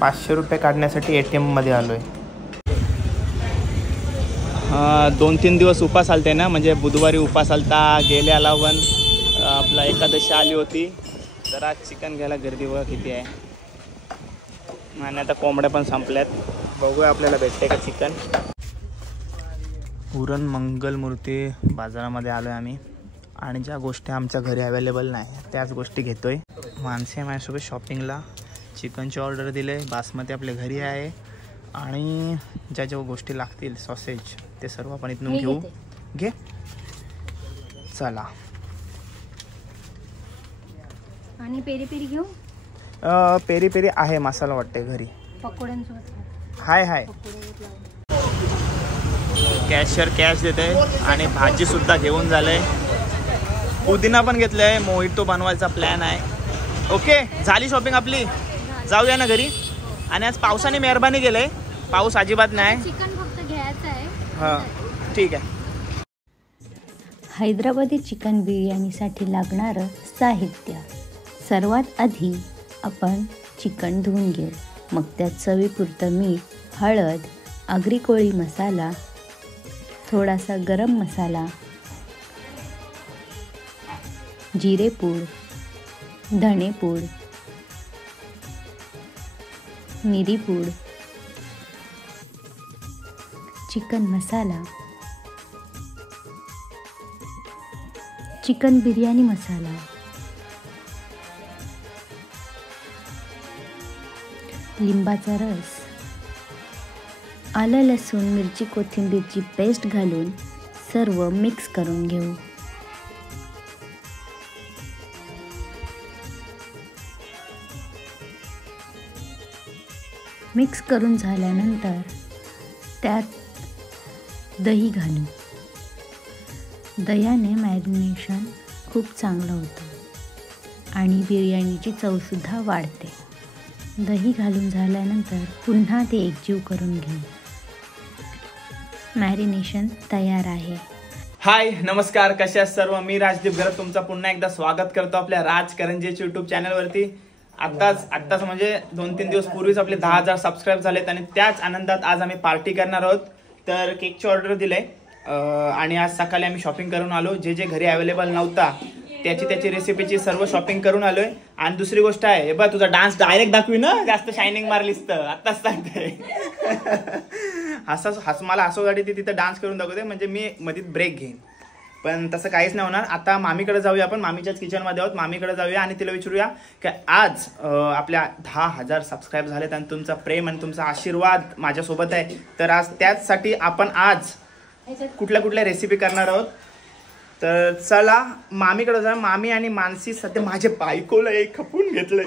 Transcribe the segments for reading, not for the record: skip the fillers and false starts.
500 रुपये काढण्यासाठी ATM मध्ये आलोय. 2-3 दिवस उपास आलते ना, म्हणजे बुधवारी उपास आलता, गेले आलावन आपला एकादशी आली होती. तर आज चिकन घ्यायला गर्दी बघा किती आहे. आणि आता कोंबड्या पण संपल्यात. बघूया आपल्याला भेटते का चिकन. उरण मंगलमूर्ती बाजारामध्ये आलो आहे आम्ही. आणि ज्या गोष्टी आमच्या घरी अवेलेबल नाही त्याच गोष्टी घेतोय. माणसे माझ्यासोबत शॉपिंगला. चिकनची ऑर्डर दिले, बासमती आपल्या घरी आहे. आणि ज्या ज्या गोष्टी लागतील सॉसेज ते सर्व आपण इथून घेऊ. घे चला. आणि पेरी पेरी घेऊ. पेरी पेरी आहे, मसाला वाटते घरी. पकोड्यांसोबत हाय हाय. कॅशियर कॅश देते. आणि भाजी सुद्धा घेऊन झालंय. पुदिना पण घेतलंय. मोहितो बनवायचा प्लॅन आहे. ओके झाली शॉपिंग आपली. जाऊया ना घरी. आणि आज पावसाने मेहरबानी केलंय, पाऊस अजिबात नाही. चिकन फक्त घ्यायचं आहे. हां ठीक आहे. हैदराबादी चिकन बिर्याणीसाठी लागणारं साहित्य. सर्वात आधी आपण चिकन धुवून घेऊ. मग त्यात चवीपुरतं मीठ, हळद, आगरी कोळी मसाला, थोडासा गरम मसाला, जिरेपूड, धणेपूड, मिरीपूड, चिकन मसाला, चिकन बिर्याणी मसाला, लिंबाचा रस, आलं लसूण मिरची कोथिंबीरची पेस्ट घालून सर्व मिक्स करून घेऊ. मिक्स करून झाल्यानंतर त्यात दही घालू. दह्याने मॅरिनेशन खूप चांगलं होतं आणि बिर्याणीची चवसुद्धा वाढते. दही घालून झाल्यानंतर पुन्हा ते एकजीव करून घेऊ. मॅरिनेशन तयार आहे. हाय नमस्कार, कसे आहात सर्व. मी राजदीप घरत तुमचं पुन्हा एकदा स्वागत करतो आपल्या राजकरंजेच्या यूट्यूब चॅनलवरती. आत्ताच म्हणजे 2-3 दिवस पूर्वीच आपले 10,000 सबस्क्राईब झालेत. आणि त्याच आनंदात आज आम्ही पार्टी करणार आहोत. तर केकची ऑर्डर दिले. आणि आज सकाळी आम्ही शॉपिंग करून आलो. जे जे घरी अवेलेबल नव्हता त्याची रेसिपीची सर्व शॉपिंग करून आलोय. आणि दुसरी गोष्ट आहे, बघ तुझा डान्स डायरेक्ट दाखवी ना, जास्त शायनिंग मारलीस तर आत्ताच सांगते. मला असं गाडी ती तिथं डान्स करून दाखवते, म्हणजे मी मध्ये ब्रेक घेईन. पण तसं काहीच नाही होणार. आता मामीकडे जाऊया आपण. मामीच्याच किचनमध्ये आहोत. मामीकडे जाऊया आणि तिला विचारूया की आज आपल्या 10,000 सबस्क्राईब झालेत आणि तुमचा प्रेम आणि तुमचा आशीर्वाद माझ्यासोबत आहे. तर आज त्याचसाठी आपण आज कुठल्या रेसिपी करणार आहोत. तर चला मामीकडे जा. मामी आणि मानसी सध्या माझ्या बायकोला एक खपून घेतलंय.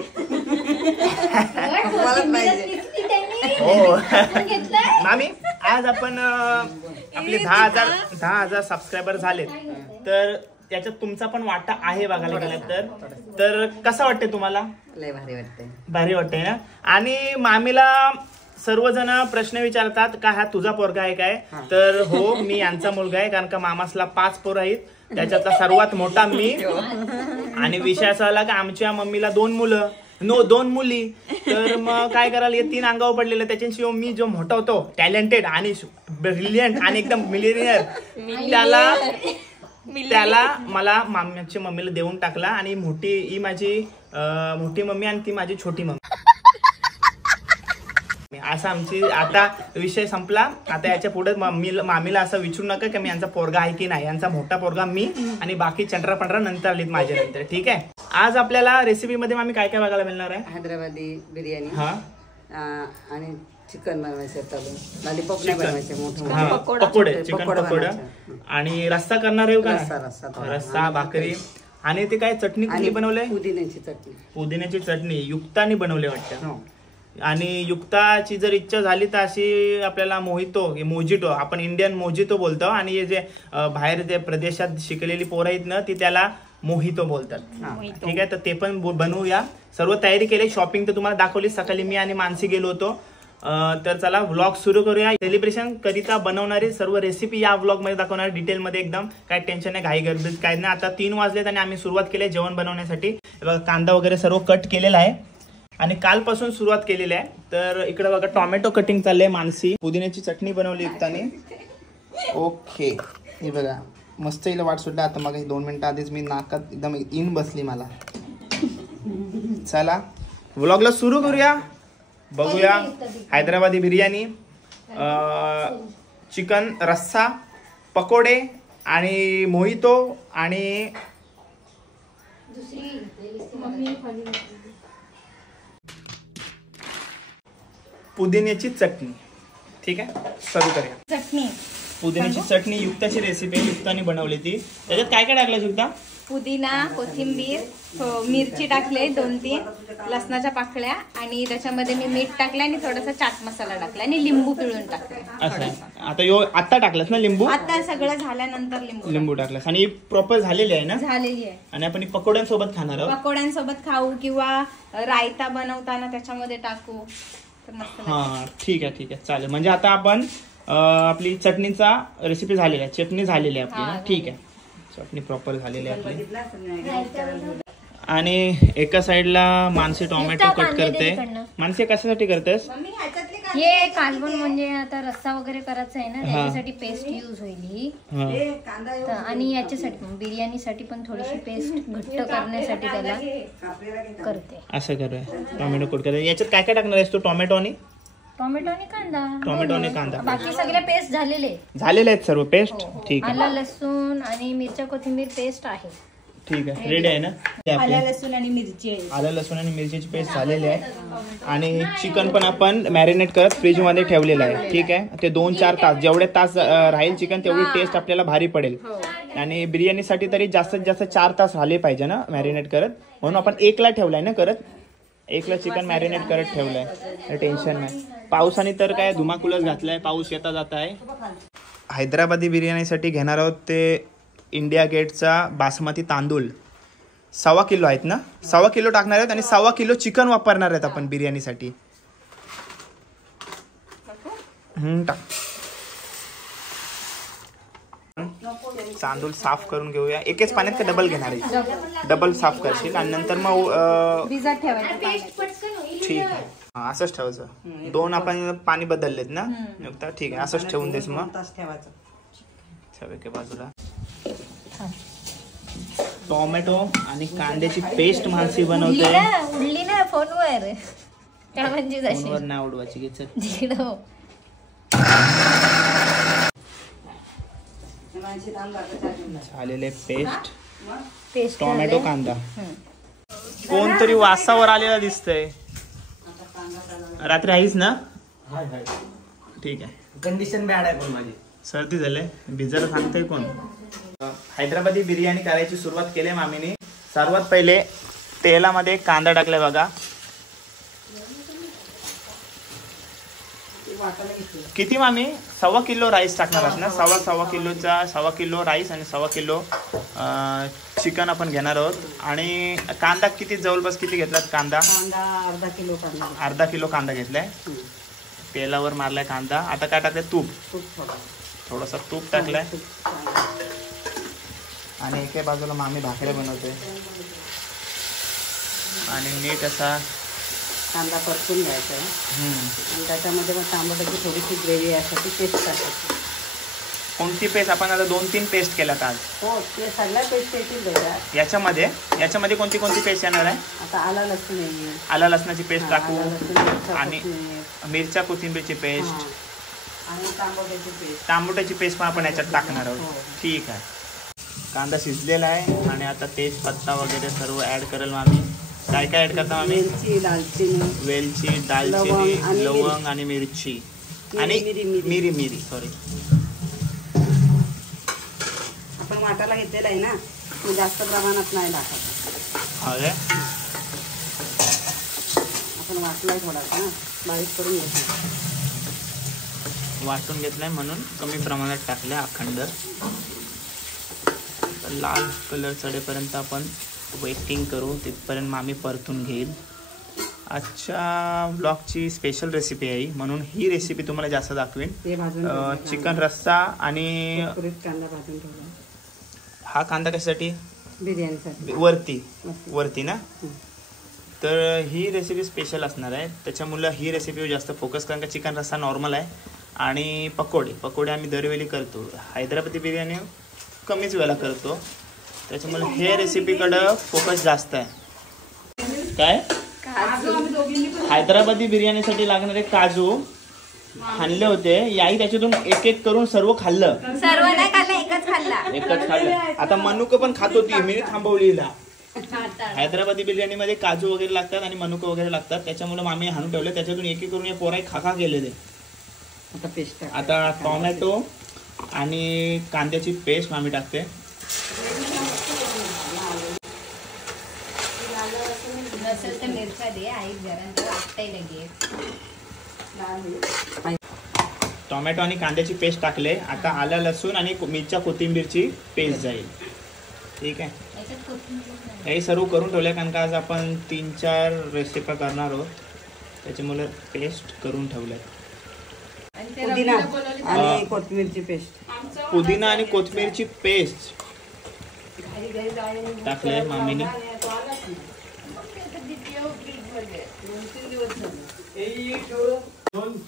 हो मामी, आज आपण आपले 10,000 सबस्क्रायबर झालेत. तर त्याच्यात तुमचा पण वाटा आहे बघायला गेलं तर कसं वाटतंय तुम्हाला? लय भारी वाटतंय. भारी वाटतंय ना. आणि मामीला सर्वजण प्रश्न विचारतात का हा तुझा पोरगा आहे काय. तर हो, मी यांचा मुलगा आहे. कारण का मामासला 5 पोरं आहेत, त्याच्यातला सर्वात मोठा मी. आणि विषय असा आला की आमच्या मम्मीला 2 मुलं, 2 मुली. तर मग काय करायला, 3 अंगावर पडलेलं. त्याच्याशिवाय मी जो मोठा होतो टॅलेंटेड आणि ब्रिलियंट आणि एकदम मिलियनियर, त्याला मला मामाच्या मम्मीला देऊन टाकला. आणि ही माझी मोठी मम्मी आणि ती माझी छोटी मम्मी. असा आमची आता विषय संपला. आता याच्या पुढे मामीला असं विचारू नका की मी यांचा पोरगा आहे की नाही. यांचा मोठा पोरगा मी आणि बाकी चंद्रा पंढरा नंतर आलीत माझ्या नंतर. ठीक आहे. आज आपल्याला रेसिपी मध्ये मामी काय काय बघायला मिळणार आहे? हैदराबादी बिर्याणी. हा. आणि चिकन बनवायचं, लॉलीपॉप नाही बनवायचे, पकोडे, चिकन पकोडे. आणि रस्सा करणार आहे का? रस्सा, भाकरी. आणि ते काय चटणी कुठली बनवलंय? पुदिन्याची चटणी युक्तानी बनवली वाटतं. आणि युक्ताची जर इच्छा झाली तर अशी आपल्याला मोजिटो, आपण इंडियन मोजितो बोलतो. आणि हे जे बाहेर जे प्रदेशात शिकलेली पोरं आहेत ना, ती त्याला मोहितो बोलतात. ठीक आहे. तर ते पण बनवूया. सर्व तयारी केली. शॉपिंग तर तुम्हाला दाखवली. सकाळी मी आणि मानसी गेलो होतो. तर चला व्लॉग सुरू करूया. सेलिब्रेशन करिता बनवणारी सर्व रेसिपी या व्लॉग मध्ये दाखवणार डिटेलमध्ये एकदम. काय टेन्शन नाही, घाई गर्दीत काय नाही. आता 3 वाजलेत आणि आम्ही सुरुवात केली जेवण बनवण्यासाठी. कांदा वगैरे सर्व कट केलेला आहे. आणि कालपासून सुरुवात केलेली आहे. तर इकडे बघा टोमॅटो कटिंग चाललंय, मानसी पुदिन्याची चटणी बनवली युक्ताने. ओके, हे बघा मस्त हिला वाट सुटला. आता मग 2 मिनिटं आधीच मी नाकात एकदम इन बसली मला. चला व्लॉगला सुरू करूया. बघूया हैदराबादी बिर्याणी, चिकन रस्सा, पकोडे आणि मोहितो आणि पुदिन्याची चटणी. ठीक आहे, सुरू करूया. चटणी पुदिन्याची चटणी युक्ताची रेसिपी आहे, युक्ताने बनवली ती. त्याच्यात काय काय टाकलं युक्ता? पुदिना, कोथिंबीर, मिरची टाकले 2-3, लसणाच्या पाकळ्या आणि त्याच्यामध्ये मी मीठ टाकलं आणि थोडासा चाट मसाला टाकला आणि लिंबू पिळून टाकले. असं आता टाकलंस ना लिंबू? आता सगळं झाल्यानंतर लिंबू टाकलंस आणि प्रॉपर झालेली आहे ना? झालेली आहे. आणि आपण पकोड्यांसोबत खाणार आहोत. पकोड्यांसोबत खाऊ किंवा रायता बनवताना त्याच्यामध्ये टाकू तर मस्त लागेल. हा ठीक आहे चालेल. म्हणजे आता आपण आपली चटणीचा रेसिपी झालेली आहे, चटणी झालेली आहे आपली ना? ठीक आहे, चटणी प्रॉपर झालेली आहे आपली. आणि एका साइडला मानसी टोमॅटो कट करते. मानसी कशासाठी करतेस? हे कालवण म्हणजे आता रस्सा वगैरे करायचा आहे ना, त्याच्यासाठी पेस्ट यूज होईल ही. आणि याच्यासाठी बिर्याणीसाठी पण थोडीशी पेस्ट घट्ट करण्यासाठी त्याला करते. असं करूया, टोमॅटो कट करते. याच्यात काय काय टाकणार आहेस तू? टोमॅटो आणि कांदा. बाकी सगळे पेस्ट झालेले आहेत सर्व पेस्ट. ठीक आहे, आलं लसूण आणि मिरच्या कोथिंबीर पेस्ट आहे. ठीक आहे, रेडी आहे ना? आलं लसूण आणि मिरची, आलं लसूण आणि मिरचीची पेस्ट झालेली आहे. आणि चिकन पण आपण मॅरिनेट करत फ्रीज मध्ये ठेवलेलं आहे. ठीक आहे, ते 2-4 तास, जेवढे तास राहील चिकन तेवढी टेस्ट आपल्याला भारी पडेल. आणि बिर्याणीसाठी तरी जास्तीत जास्त 4 तास राहिले पाहिजे ना मॅरिनेट करत, म्हणून आपण 1ला ठेवलाय ना करत. 1ला चिकन मॅरिनेट करत ठेवलंय, टेन्शन नाही. पावसाने तर काय धुमाकूलच घातलाय, पाऊस येता जात आहे. हैदराबादी बिर्याणीसाठी घेणार आहोत ते इंडिया गेटचा बासमती तांदूळ 1.25 किलो आहेत ना? 1.25 किलो टाकणार आहेत आणि 1.25 किलो चिकन वापरणार आहेत आपण बिर्याणीसाठी. टाक. तांदूळ साफ करून घेऊया. एकच पाण्यात का डबल घेणार आहे? डबल साफ करशील आणि नंतर मग भिजत ठेवायचं. ठीक आहे, असंच ठेवायचं. 2 आपण पाणी बदललेत ना? ठीक आहे, असंच ठेवून देस. मग ठेव बाजूला. टोमॅटो आणि कांद्याची पेस्ट मानसी बनवते. उडली ना फोनवर, काय म्हणजे फोनवर नाही उडवायची घे. झालेले पेस्ट, टोमॅटो, कांदा. कोणतरी वासावर आलेला दिसतंय. रात्री आहेस ना? ठीक आहे. कंडिशन बॅड आहे पण माझी. सर्दी झाले, भिजायला सांगतोय कोण? हैदराबादी बिर्याणी करायची सुरुवात केली मामीने. सर्वात पहिले तेलामध्ये कांदा टाकलाय बघा. किती मामी? 1.25 किलो राईस टाकणार आहात ना? 1.25 किलो राईस आणि 1.25 किलो चिकन आपण घेणार आहोत. आणि कांदा किती, जवळपास किती घेतलात कांदा? अर्धा किलो कांदा घेतलाय. तेलावर मारलाय कांदा. आता काय टाकलंय? तूप. थोडंसं तूप टाकलंय. आणि एके बाजूला मामी भाकऱ्या बनवते. आणि नीट असा कांदा परतून घ्यायचा आणि त्याच्यामध्ये मग टमाट्याची थोडीशी ग्रेव्ही यासाठी पेस्ट टाकायची. कोणती पेस्ट? आपण आता 2-3 पेस्ट केल्यात आज. हो, ते सगळ्या पेस्ट येतील त्याच्यात. याच्यामध्ये कोणती पेस्ट येणार आहे? आता आला लसूण येईल, आला लसणाची पेस्ट टाकू आणि मिरच्या कोथिंबीरची पेस्ट आणि तांबूटाची पेस्ट पण आपण याच्यात टाकणार आहोत. ठीक आहे. कांदा शिजलेला आहे आणि आता तेजपत्ता वगैरे सर्व ऍड करेल मामी. काय काय ऍड करता मामी? वेलची, दालचिनी, लवंग आणि मिरची आणि मिरी. सॉरी, आपण वाटायला घेतलेला आहे ना, जास्त प्रमाणात नाही टाकायचं. आपण वाटलाय थोडासा ना, बारीक करून वाटून घेतलाय म्हणून कमी प्रमाणात टाकलाय अखंड. लाल कलर चढेपर्यंत आपण वेटिंग करू, तिथपर्यंत मामी परतून घेईल. आजच्या ब्लॉगची स्पेशल रेसिपी आहे म्हणून ही रेसिपी तुम्हाला जास्त दाखवेन. चिकन रस्सा आणि कांदा भाजून ठेवला. हा कांदा कशासाठी? बिर्याणीसाठी. वरती ना? तर ही रेसिपी स्पेशल असणार आहे, त्याच्यामुळे ही रेसिपीवर जास्त फोकस, कारण का चिकन रस्सा नॉर्मल आहे. आणि पकोडे आम्ही दरवेळी करतो. हैदराबादी बिर्याणी कमीच वेळा करतो, त्याच्यामुळे हे रेसिपीकडं फोकस जास्त आहे. काय हैदराबादी बिर्याणीसाठी लागणारे काजू आणले होते, याही त्याच्यातून एक एक करून सर्व खाल्लं. सर्व नाही खाल्लं, एकच खाल्लं. आता मनुक पण खात होती, मी थांबवली हिला. हैदराबादी बिर्याणी मध्ये काजू वगैरे लागतात आणि मनुक वगैरे लागतात, त्याच्यामुळे मामी आणून ठेवले. त्याच्यातून एक एक करून हे पोराई खा गेलेले. आता टोमॅटो आणि कांद्याची पेस्ट मामी टाकते. नसेल तर मिरच्या दे, आई जरा वाटतंय लगेच. टोमॅटो आणि कांद्याची पेस्ट टाकले. आता आलं लसूण आणि मिरच्या कोथिंबीरची पेस्ट जाईल. ठीक आहे, हे सर्व करून ठेवले, कारण का आज आपण 3-4 रेसिपी करणार आहोत, त्याच्यामुळे पेस्ट करून ठेवले. पुदिना आणि कोथिंबीरची पेस्ट, पुदिना आणि कोथिंबीरची पेस्ट टाकले मामीने.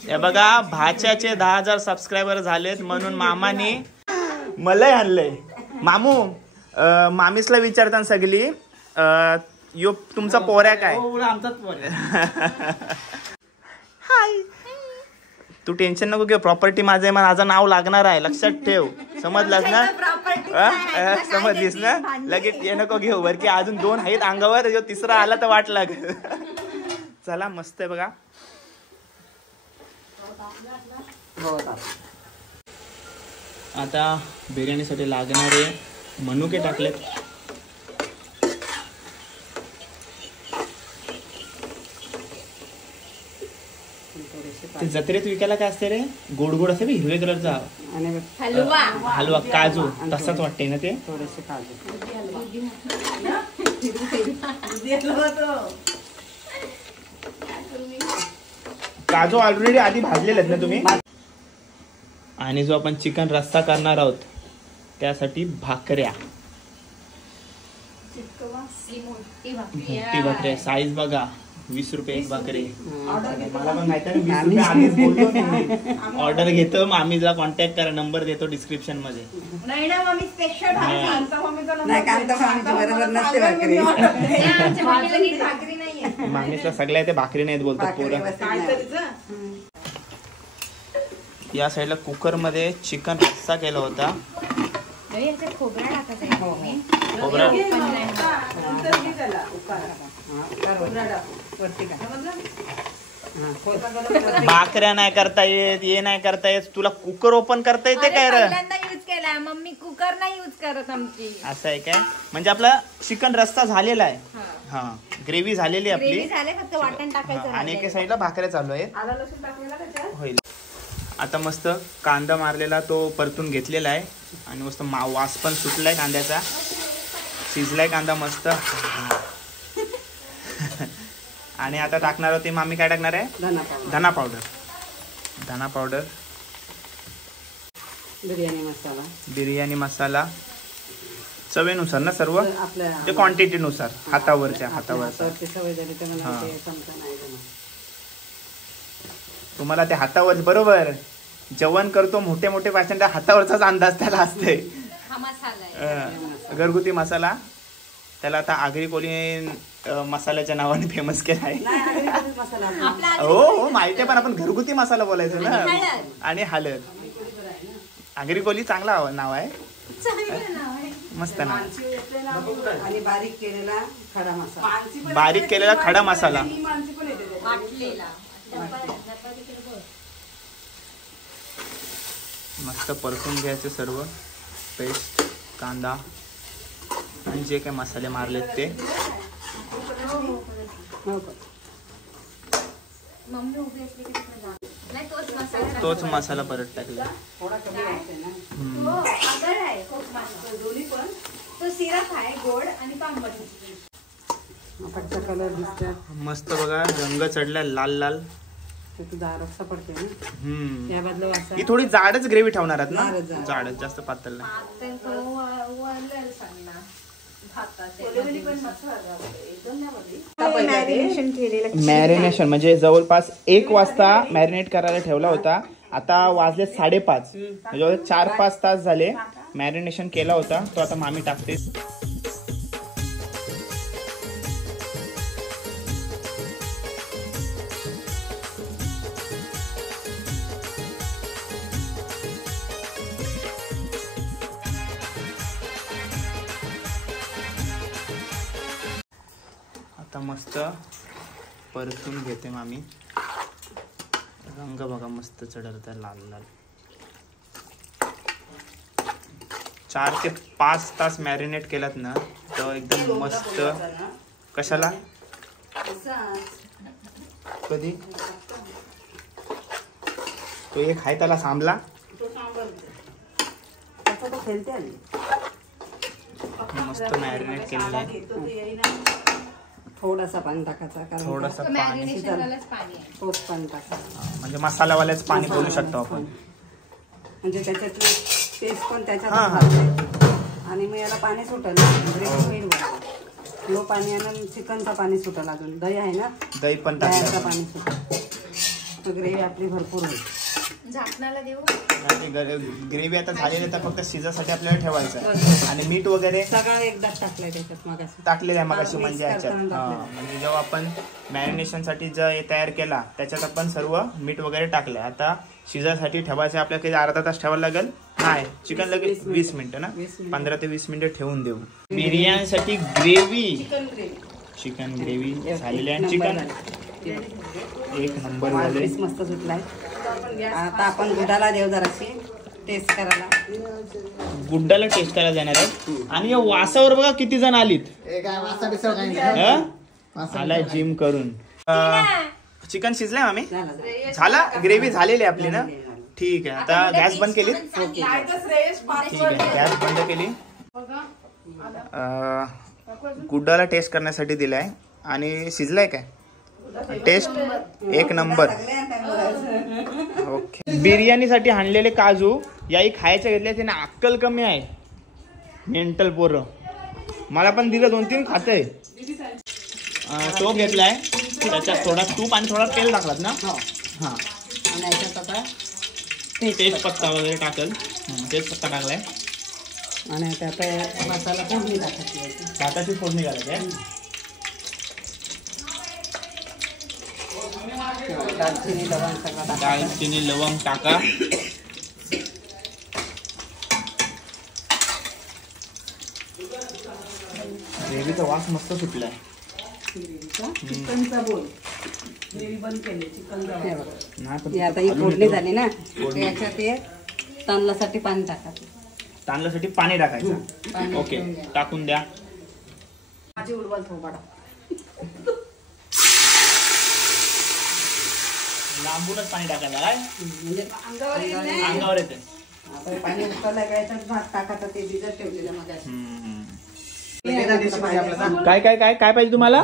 हे बघा, भाच्याचे 10,000 सबस्क्रायबर झालेत म्हणून मामाने मलाही आणलंय. मामू मामीसला विचारताना सगळी यो तुमचा पोऱ्या काय? हाय, तू टेन्शन नको घेऊ, प्रॉपर्टी माझं आहे, माझं नाव लागणार आहे, लक्षात ठेव. समजलास ना? समजलीस ना? लगेच हे नको घेऊ, बर की अजून 2 आहेत अंगावर, जो तिसरा आला तर वाट लाग. चला, मस्त आहे बघा. आता बिर्याणीसाठी लागणारे मनुके टाकलेत. ते जत्रेत विकायला काय असते रे, गोड गोड असते, हिरवे कलरचा हलवा, काजू तसाच वाटते ना ते. थोडेसे काजू, काजू ऑलरेडी आधी भाजलेले आहेत ना तुम्ही. आणि जो आपण चिकन रस्सा करणार आहोत त्यासाठी भाकऱ्या, मोठी भाकरी, साईज बघा, 20 रुपये एक भाकरी. मला पण माहिती आहे, 20 रुपये आधीच बोललो मी. ऑर्डर घेतो, मामीला कॉन्टॅक्ट करा, नंबर देतो डिस्क्रिप्शन मध्ये. मामीला सगळ्या ते भाकरी नाहीत बोलतात पोरं. या साईडला कुकर मध्ये चिकन रस्सा केला होता. खोबरा भाकऱ्या नाही करता येत, हे नाही करता येत, तुला कुकर ओपन करता येते काय रे? यूज केला मम्मी, कुकर नाही यूज करत आमची. असं आहे काय? म्हणजे आपला चिकन रस्सा झालेला आहे, हा, ग्रेव्ही झालेली आपली, फक्त वाटण टाकायचं. आणि एका साईडला भाकऱ्या चालू आहेत. होईल. आता मस्त कांदा मारलेला तो परतून घेतलेला आहे, आणि मस्त वास पण सुटलाय कांद्याचा, शिजलाय कांदा मस्त. आणि आता टाकणार होते मामी, काय टाकणार आहे? धना पावडर, बिर्याणी मसाला चवीनुसार ना, सर्व ते क्वांटिटी नुसार, हातावरच्या. तुम्हाला ते हातावर, बरोबर, जेवण करतो मोठे मोठे भाषण, त्या हातावरचाच अंदाज त्याला असते. घरगुती मसाला, त्याला आता आगरी कोळी मसाल्याच्या नावाने फेमस केला आहे. हो माहिती आहे, पण आपण घरगुती मसाला बोलायचं ना. आणि हळद, आगरी कोळी चांगला नाव आहे, मस्त नाव. आणि बारीक केलेला खडा मसाला. मस्त परतून घ्यायचे सर्व, पेस्ट, कांदा आणि जे काही मसाले मारलेत ते. तोच मसाला परत टाकला. मस्त बघा, रंग चढला लाल लाल. ही थोडी जाडच ग्रेव्ही ठेवणार आहात ना? जाडच, जास्त पातळ नाही. मॅरिनेशन म्हणजे जवळपास 1 वाजता मॅरिनेट करायला ठेवला होता. आता वाजले 5:30 म्हणजे 4-5 तास झाले मॅरिनेशन केला होता. तो आता मामी टाकते. आता मस्त परतून घेते मामी. रंग बघा मस्त चढवत आहे लाल लाल. 4 ते 5 तास मॅरिनेट केलात ना तर एकदम मस्त. कशाला कधी तो एक आहे त्याला सांभला मस्त मॅरिनेट केलेला आहे. थोडासा पाणी टाकायचा कारण थोडासा पाणी तोच पाणी टाकायचा म्हणजे मसाल्यावाल्याच पाणी बोलू शकतो आपण. म्हणजे त्याच्यातली टेस्ट पण त्याच्यात जाते आणि मग याला पाणी सुटेल ग्रेव्ही होईल बघा. लो पाणी आणि चिकनचं पाणी सुटेल. अजून दही आहे ना दही पण दह्याचं पाणी सुटेल तर ग्रेव्ही आपली भरपूर होईल. झाकणाला देऊ. ग्रेव्ही आता झालेली तर फक्त शिजासाठी आपल्याला ठेवायचं. आणि मीठ वगैरे सगळं एकदाच टाकलंय त्याच्यात मगाशी टाकलेलं आहे मगाशी म्हणजे याच्यात म्हणजे जेव्हा आपण मॅरिनेशन साठी जे तयार केला त्याच्यात आपण सर्व मीठ वगैरे टाकलंय. आता शिजासाठी ठेवायचं आपल्याला काही अर्धा तास ठेवायला लागेल. नाही चिकन लगेच 20 मिनिटं ना 15 ते 20 मिनिटं ठेवून देऊ. बिर्याणीसाठी ग्रेव्ही चिकन ग्रेव्ही झालेली आहे. चिकन एक नंबर झाले मस्त सुटलाय. आता आपण गुडाला देऊ जराशी टेस्ट करायला. गुड्डाला टेस्ट करायला जाणार आहे. आणि या वासावर बघा किती जण आलीत. आलाय जिम करून. चिकन शिजलंय मामी झाला. ग्रेव्ही झालेली आहे आपली ना. ठीक आहे आता गॅस बंद केली. ठीक आहे गॅस बंद केली. गुड्डाला टेस्ट करण्यासाठी दिलाय आणि शिजलाय काय टेस्ट एक नंबर. ओके बिर्याणीसाठी आणलेले काजू याही खायच्या घेतल्या. त्याने अक्कल कमी आहे मेंटल पोरं. मला पण दिलं 2-3 खातंय. तो घेतलाय त्याच्यात थोडा तूप आणि थोडा तेल टाकलात ना. हा आणि याच्यात आता तेजपत्ता वगैरे टाकल. तेजपत्ता टाकलाय आणि त्यात मसाला फोडणी टाकायची. भाताची फोडणी करायची आहे. दालचिनी लवंग टाका. ग्रेव्हीचा वास मस्त सुटलाय. चिकनचा बोल ग्रेव्ही बंद केली. चिकनचा आता ही फोडणी झाली ना याच्यात ते तांदळासाठी पाणी टाकायचं. तांदळासाठी पाणी टाकायचं. ओके टाकून द्या. माझी उडवाल थोबाडा लांबूनच पाणी टाकायला काय म्हणजे अंगावर येते. आता पाणी उकळलं का याच्यात भात टाकायचं. ते भिजत ठेवलेलं मग काय काय काय काय पाहिजे तुम्हाला.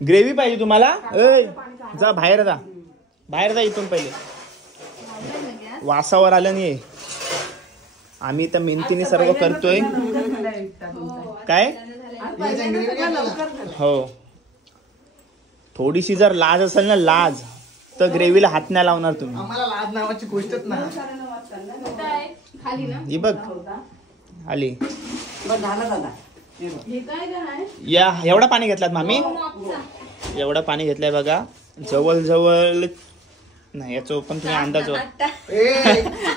ग्रेव्ही पाहिजे तुम्हाला. जा बाहेर जा बाहेर जा इथून पहिले. वासावर आलं नाही. आम्ही तर मेहनतीने सर्व करतोय काय. हो थोडीशी जर लाज असेल ना लाज तर ग्रेव्हीला हात नाही लावणार तुम्ही. आम्हाला लाज नावाची गोष्टच नाही. ही बघ आली. झालं दादा. या एवढा पाणी घेतलात मामी. एवढा पाणी घेतलाय बघा. जवळ नाही याचा पण तुम्ही अंदाज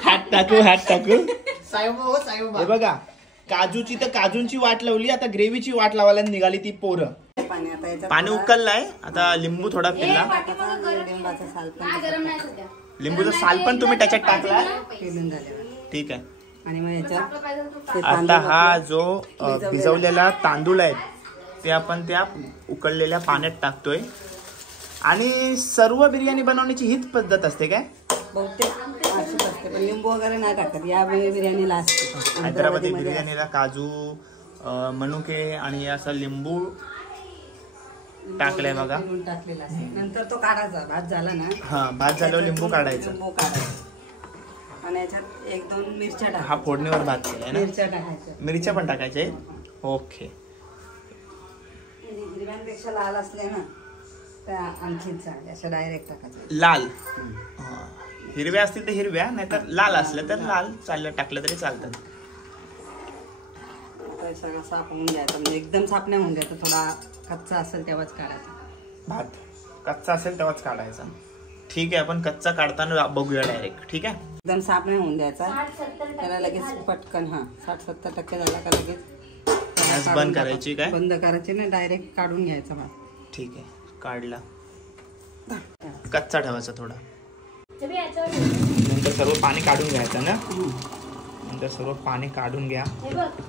हात टाकू. हे बघा काजूची तर काजूंची वाट लावली. आता ग्रेव्हीची वाट लावायला निघाली ती पोरं. पाणी उकळलंय. आता लिंबू थोडा पिल्ला. लिंबूचा साल पण तुम्ही त्याच्यात टाकला. ठीक आहे. आणि मग याच्यात आता हा जो भिजवलेला तांदूळ आहे ते आपण त्या उकळलेल्या पाण्यात टाकतोय. आणि सर्व बिर्याणी बनवण्याची हीच पद्धत असते काय. बहुतेक अशीच असते पण लिंबू वगैरे नाही टाकत. या बिर्याणीला असते. हैदराबादी बिर्याणीला काजू मनुके आणि असं लिंबू टाकलंय बघा. टाकलेला असते. नंतर तो काढायचा. भात झाला ना. हा भात झाल्यावर लिंबू काढायचा. आणि याच्यात 1-2 मिरच्या टाकायच्या. हा फोडणीवर भात केलाय ना. मिरच्या टाकायच्या. मिरच्या पण टाकायच्या. ओके. हिरव्यांपेक्षा लाल असले ना त्या आणखीन चांगले, अशा डायरेक्ट टाकायचं. लाल हिरव्या असतील तर हिरव्या, नाहीतर लाल असल्या तर लाल चाललं टाकलं तरी चालतं. सगळं साफ होऊन द्यायचं, म्हणजे एकदम साफ नाही होऊन द्यायचं, थोडा कच्चा असेल तेव्हाच काढायचा. भात कच्चा असेल तेव्हाच काढायचा. ठीक आहे, आपण कच्चा काढताना बघूया डायरेक्ट. ठीक आहे, एकदम साफ नाही होऊन द्यायचा, त्याला लगेच पटकन 60-70% झाला का लगेच गॅस बंद करायची. काय बंद करायची ना, डायरेक्ट काढून घ्यायचा भात. ठीक आहे, काढला. कच्चा ठेवायचा थोडा, नंतर सर्व पाणी काढून घ्यायचं ना. नंतर सर्व पाणी काढून घ्या.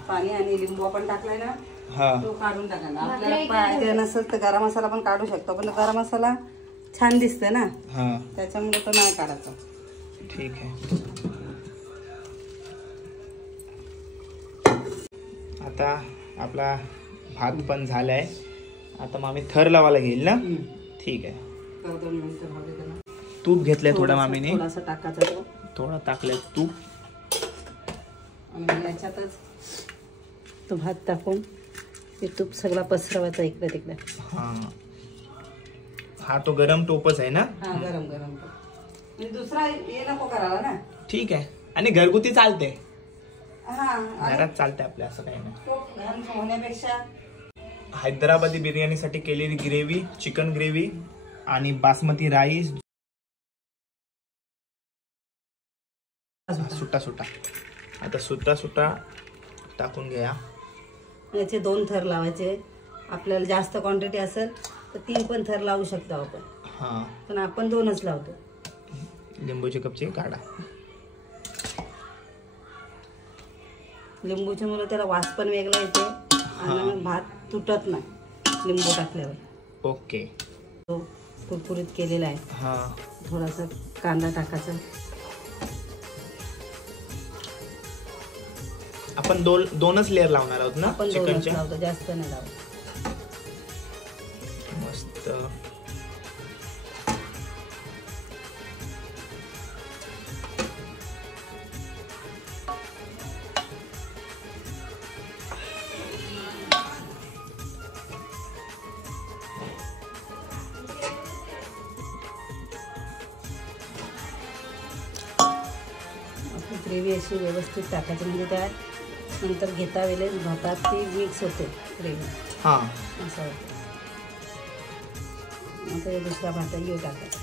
पाणी आणि लिंबू आपण टाकलाय ना, हा तो काढून टाकायला. आपल्याला पाहिजे नसेल तर गरम मसाला पण काढू शकतो, पण गरम मसाला छान दिसते ना, हा त्याच्यामुळे तो नाही काढायचा. ठीक आहे. आता आपला भात पण झालाय. आता मामी थर लावायला घेईल ना. ठीक आहे. 2 मिनिटं भाजू त्याला. तूप घेतलंय थोडा मामीने, थोडासा टाकायचा तो, थोडा टाकलाय तूप. आणि याच्यातच तो भात टाकून ते तूप सगळा पसरवायचा इकडे तिकडे. हा तो गरम टोपच आहे ना. हा गरम गरम तो, दुसरा हे नको करायला ना. ठीक आहे, आणि घरगुती चालते, हा घरात चालते आपल्या, असं काही नाही. तो घाण होण्यापेक्षा हैदराबादी बिर्याणीसाठी केलेली ग्रेव्ही, चिकन ग्रेव्ही आणि बासमती राईस सुट्टा सुट्टा. आता सुट्टा सुट्टा टाकून घ्या. याचे 2 थर लावायचे. आपल्याला जास्त क्वांटिटी असेल तर 3 पण थर लावू शकतो आपण, हा पण आपण 2च लावतो. लिंबूची कपची काढा. लिंबूच्या मुळे त्याला वास पण वेगळा येते आणि भात तुटत नाही लिंबू टाकल्यावर. ओके. तो कुरकुरीत केलेला आहे. हा थोडासा कांदा टाकायचा. आपण 2च लेअर लावणार आहोत ना आपण 2च चिकनच्या. लावतो, जास्त नाही लावतो. मस्त. ग्रेव्ही अशी व्यवस्थित टाकायची, म्हणजे त्या नंतर घेता वेळेस भातात ती मिक्स होते ग्रेव्ही. हा असं होतं. आता हे दुसरा भात येऊ टाकायचा.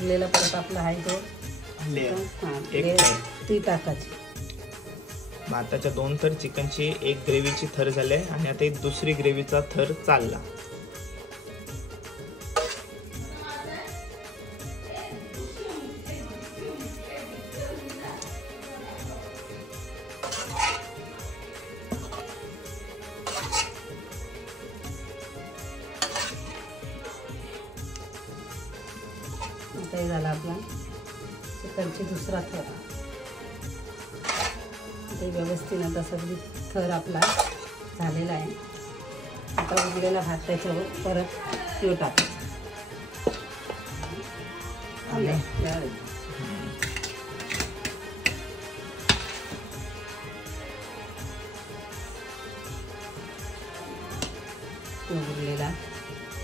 उरलेला परत आपला आहे तो लेअर. ती टाकायची. भाताच्या 2 थर, चिकनची 1 ग्रेव्हीची थर झाले, आणि आता एक दुसरी ग्रेव्हीचा थर चालला. आता हे झाला आपला चिकनची दुसरा थर. ते व्यवस्थित आता सगळी थर आपला झालेला आहे. आता उरलेला भात त्याच्यावर परत शिव टाकायचा. उरलेला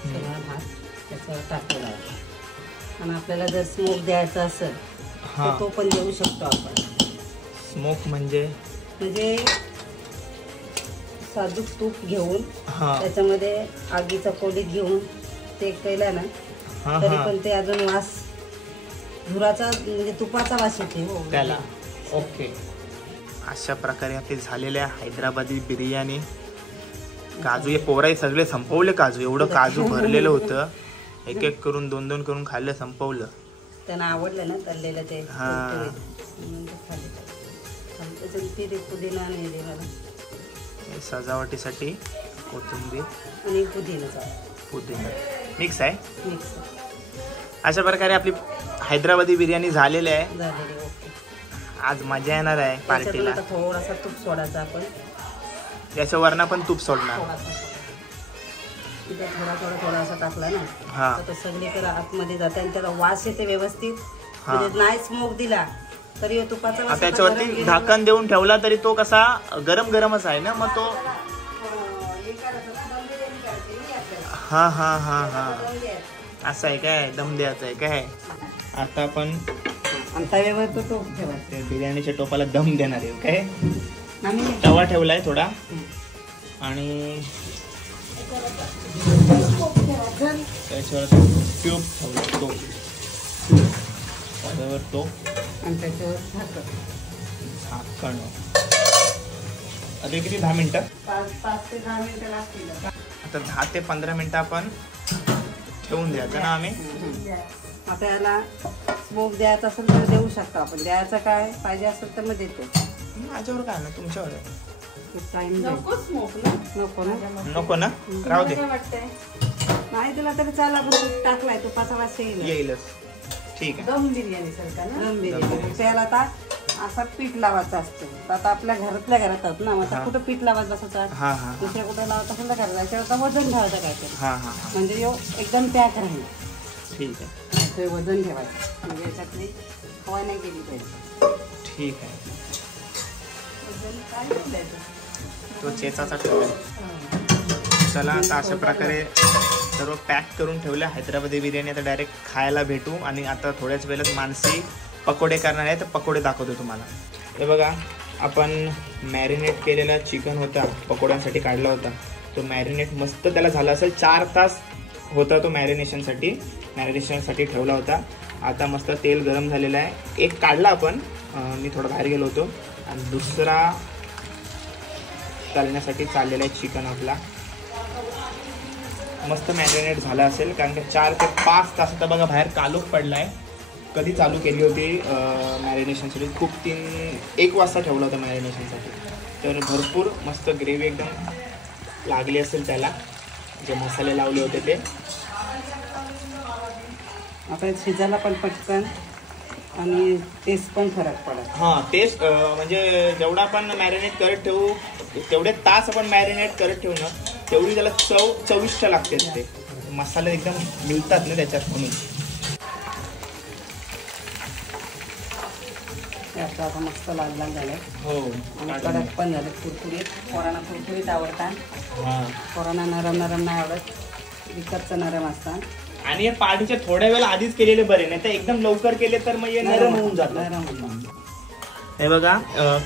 सगळा भात त्याच्यावर टाकलेला आहे. आणि आपल्याला जर स्मोक द्यायचा असेल तर तो पण देऊ शकतो आपण. स्मोक म्हणजे साजूक तूप घेऊन त्याच्यामध्ये आगीचा कोडीत घेऊन ते केलं ना तरी पण ते अजून वास धुराचा म्हणजे तुपाचा वास येते त्याला. ओके. अशा प्रकारे आपली झालेल्या हैदराबादी बिर्याणी. काजू हे पोराई सगळे संपवले. काजू एवढं काजू भरलेलं होतं. एक एक करून 2-2 करून खाल्लं, संपवलं. त्यांना आवडलं ना तळलेलं ते. पुदिना आणि सजावटीसाठी कोथिंबीर आणि पुदिना मिक्स आहे. मिक्स अशा प्रकारे आपली हैदराबादी बिर्याणी झालेली आहे. झालेली ओके. आज मजा येणार आहे पार्टीला. आता थोडासा तूप सोडायचा आपण. याच्यावरनं पण तूप सोडणार. इथे थोडासा टाकला ना हा तर सगळीकडे आतमध्ये जाते आणि त्याला वास येते व्यवस्थित. म्हणजे नाही स्मोक दिला तरी तुपाचा वास. त्याच्यावरती झाकण देऊन ठेवला तरी तो कसा गरम गरमच आहे ना, मग तो हा हा हा हा असं आहे काय, दम द्यायचा आहे काय. आता आपण तव्यावर तो टोप ठेवायचा. बिर्याणीच्या टोपाला दम देणार आहे काय. आम्ही तवा ठेवलाय थोडा आणि त्याच्यावर ट्यूब ठेवला तो त्याच्यावर तो आणि त्याच्यावर झाकण. आता किती 10 मिनिटं. 5 ते 10 मिनिटं लागतील. आता 10 ते 15 मिनिटं आपण ठेवून द्यायचं ना आम्ही. आता याला स्मोक द्यायचा असेल तर देऊ शकतो आपण. द्यायचं काय पाहिजे असेल तर मग देतो. माझ्यावर काय ना, तुमच्यावर आहे. नको स्मोक ना. नको ना. नको ना, राहू दे. नाही दिला तरी चाल. आपण तूप टाकलाय तुपाचा वास येईलच. ठीक आहे. दम बिर्याणी सारखा ना. दम बिर्याणी. त्याला आता असा पीठ लावायचं असतं. आता आपल्या घरातल्या घरात आहोत ना, मग कुठं पीठ लावायचं बसायचं. हा हा दुसऱ्या कुठे लावत असेल तर करायचं. याच्यावर वजन ठेवायचं काय तरी. हा हा म्हणजे एकदम पॅक राहील. ठीक आहे. ते वजन ठेवायचं म्हणजे याच्यातली हवा नाही गेली पाहिजे. ठीक आहे. वजन काय ठेवायचं. तो चेचाचा ठेवला. चला आता अशा प्रकारे सर्व पॅक करून ठेवलं हैदराबादी बिर्याणी. आता डायरेक्ट खायला भेटू. आणि आता थोड्याच वेळेलाच मानसी पकोडे करणार आहे, तर पकोडे दाखवतो तुम्हाला. हे बघा, आपण मॅरिनेट केलेला चिकन होता, पकोड्यांसाठी काढला होता. तो मॅरिनेट मस्त त्याला झाला असेल 4 तास होता तो मॅरिनेशनसाठी ठेवला होता. आता मस्त तेल गरम झालेलं आहे. एक काढला आपण, मी थोडं बाहेर गेलो होतो. आणि दुसरा तळण्यासाठी चाललेला आहे चिकन आपला. मस्त मॅरिनेट झाला असेल, कारण की 4 ते 5 तास आता बघा बाहेर कालोख पडला आहे. कधी चालू केली होती मॅरिनेशनसाठी, खूप 1 वाजता ठेवला होता मॅरिनेशनसाठी. तर भरपूर मस्त ग्रेव्ही एकदम लागली असेल त्याला, जे मसाले लावले होते ते. आता शिजायला पण पटकन आणि टेस्ट पण फरक पडत. हां, टेस्ट म्हणजे जेवढा आपण मॅरिनेट करत ठेवू तेवढे तास आपण मॅरिनेट करत ठेवू ना, तेवढी त्याला चविष्ट लागते. ते मसाले एकदम मिळतात ना त्याच्यात, म्हणून. आता मस्त लाल लाल झालं. हो, आणि कडक पण झालं, कुरकुरीत. पोरांना कुरकुरीत आवडतात. हां, पोरांना नरम नरम नाही आवडत, विकतचं नरम असतात. आणि हे पार्टीच्या थोड्या वेळा आधीच केलेले बरे, नाही तर एकदम लवकर केले तर मग हे नरम होऊन जातं. हे बघा,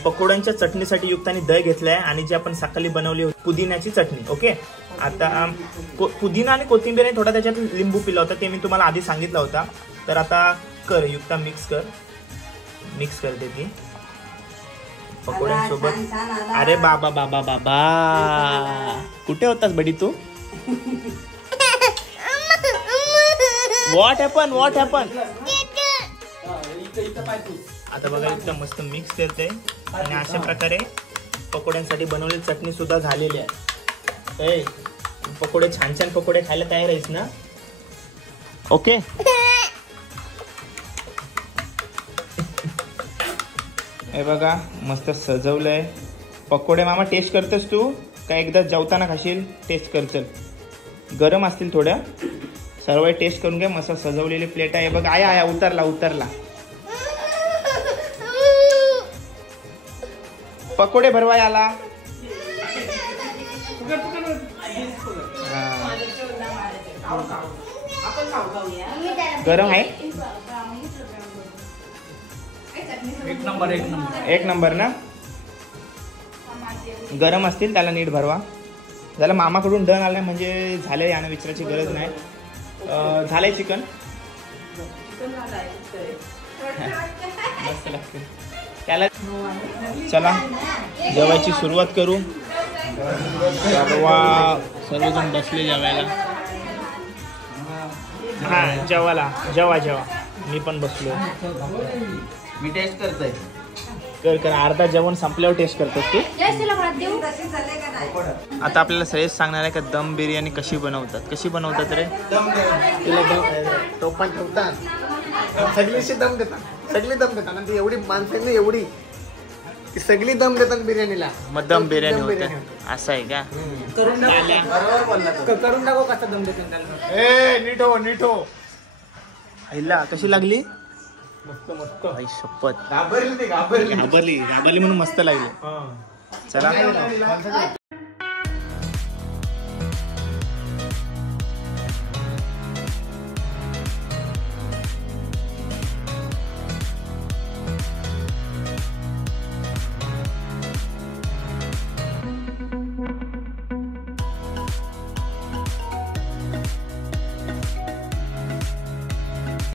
पकोड्यांच्या चटणीसाठी युक्ताने दही घेतलाय आणि जी आपण सकाळी बनवली होती पुदिन्याची चटणी. ओके, आता पुदिना आणि कोथिंबीर आणि थोडा त्याच्यात लिंबू पिला होता, ते मी तुम्हाला आधी सांगितलं होता. तर आता कर युक्ता, मिक्स करते ती पकोड्यांसोबत. अरे बाबा बाबा बाबा, कुठे होतास बडी तू? What happen? आता बघा एकदम मस्त मिक्स करते. आणि अशा प्रकारे पकोड्यांसाठी बनवलेली चटणी सुद्धा झालेली आहे. पकोडे छान छान पकोडे खायला तयार आहेस ना? ओके. हे बघा मस्त सजवलंय पकोडे. मामा टेस्ट करतेस तू का एकदा जेवताना खाशील? टेस्ट कर, चल. गरम असतील थोड्या, सर्व टेस्ट करून घ्या. मस्त सजवलेली प्लेट आहे बघ. आया उतरला. पकोडे भरवाय आला. गरम आहे. एक नंबर ना. गरम असतील त्याला नीट भरवा. त्याला मामाकडून डन आलाय म्हणजे झालंय, यानं विचारायची गरज नाही. झालंय चिकन मस्त लागते त्याला. चला जेवायची सुरुवात करू. सर्वजण बसले जेवायला. हा, जेवा. मी पण बसलो. मी टेस्ट करतोय. कर कर अर्धा जेवण संपल्यावर टेस्ट करतोस तू. आता आपल्याला श्रेयस सांगणार आहे का दम बिर्याणी कशी बनवतात रे. तिला दम टोपात ठेवतात सगळीशी दम देतात आणि ती एवढी माणसांनी एवढी ती सगळी दम देतात बिर्याणीला. मग दम बिर्याणी होते असं आहे का. करून दाखव कसा दम देतात त्याला. ए नीट हो आईला कशी लागली. मस्त आई शपथ घाबरली घाबरली म्हणून मस्त लागली. चला